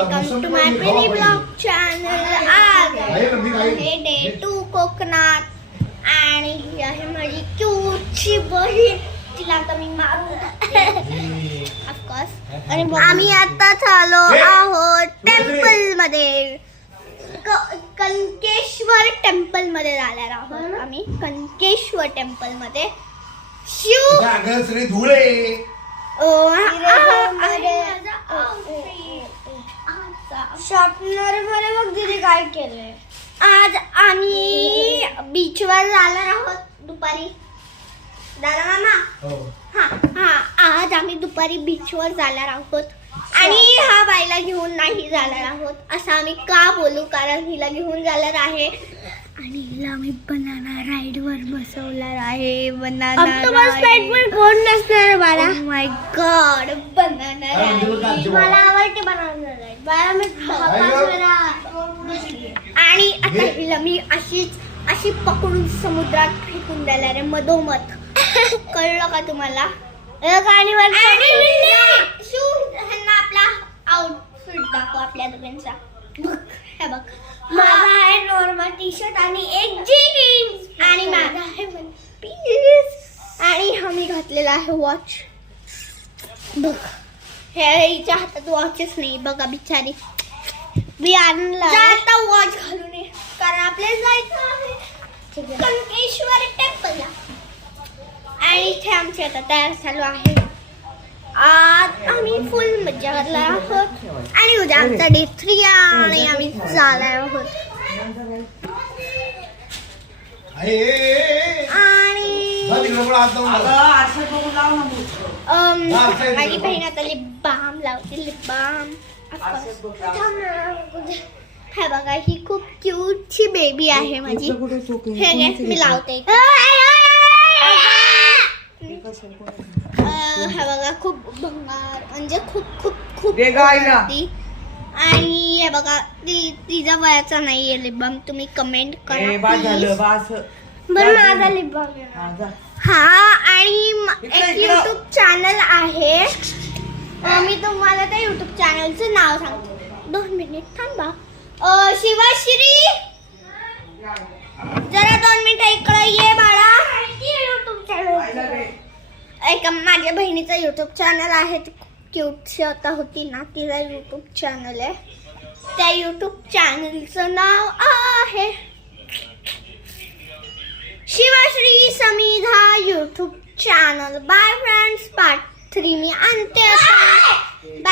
Welcome to my mini blog channel. आज आहे day 2 कोकणात आणि ही आहे माझी क्यूटची बहीण. तिला आता मी मारू ऑफकोर्स. आणि आम्ही आताच आलो आहोत टेम्पल मध्ये, कनकेश्वर टेम्पल मध्ये जाणार आहोत आम्ही. कनकेश्वर टेम्पल मध्ये शिव धुळे शॉपनर मध्ये बघ दिदी काय केलंय. आज आम्ही बीचवर जाणार आहोत दुपारी. दादा मामा आज आम्ही दुपारी बीचवर जाणार आहोत आणि हा बाईला घेऊन नाही जाणार आहोत असं आम्ही का बोलू, कारण हिला घेऊन जाणार आहे आणि हिला आम्ही बनाना राईड वर बसवणार आहे. बनाना राईड कोण नसणार बाळा. माय गॉड, बनाना राईड मला आवडते. बनाना राईड बाळा मी आणि आता हिला मी अशी पकडून समुद्रात फेकून देणार आहे मधोमध. कळलं का तुम्हाला? आणि आपला आउटफिट दाखव आपल्या दोघांचा. हे बघ, माझा आहे नॉर्मल टी शर्ट आणि एक जीन्स आणि माझा आहे वन पीस आणि आम्ही घातलेला आहे वॉच. बघ, हिच्या हातात वॉचच नाही बघा बिचारी. मी आणला आता वॉच घालून ये कारण आपल्याला जायचं आहे कनकेश्वर टेम्पलला. आणि इथे आमची आता तयार चालू आहे. आज आम्ही फुल मज्जा करणार आहोत आणि उद्या आमचा डे 3 आणि आम्ही जाणार आहोत. आणि माझी बहीण आता लिप बाम लावते. लिप बाम हे बघा, ही खूप क्यूटची बेबी आहे माझी. हे घे मी लावते. हा बघा, खूप भंगार म्हणजे खूप खूप खूप आणि हे बघा तिचा वयाचा नाहीये लिप बाम. तुम्ही कमेंट करा बरं. माझा लिप बाम हा आणि एक युट्यूब चॅनल आहे. मी तुम्हाला त्या युट्यूब चॅनलचं नाव सांगते. 2 मिनिट थांबा. शिवाश्री जरा 2 मिनिटं इकडे ये बाळा. युट्यूब चॅनल एक माझ्या बहिणीचा युट्यूब चॅनल आहे. ती क्यूटशी आता होती ना, तिचा युट्यूब चॅनल आहे. त्या युट्यूब चॅनलचं नाव आहे Shivashri Samidha YouTube channel. Bye friends, part 3 मी आणते आता.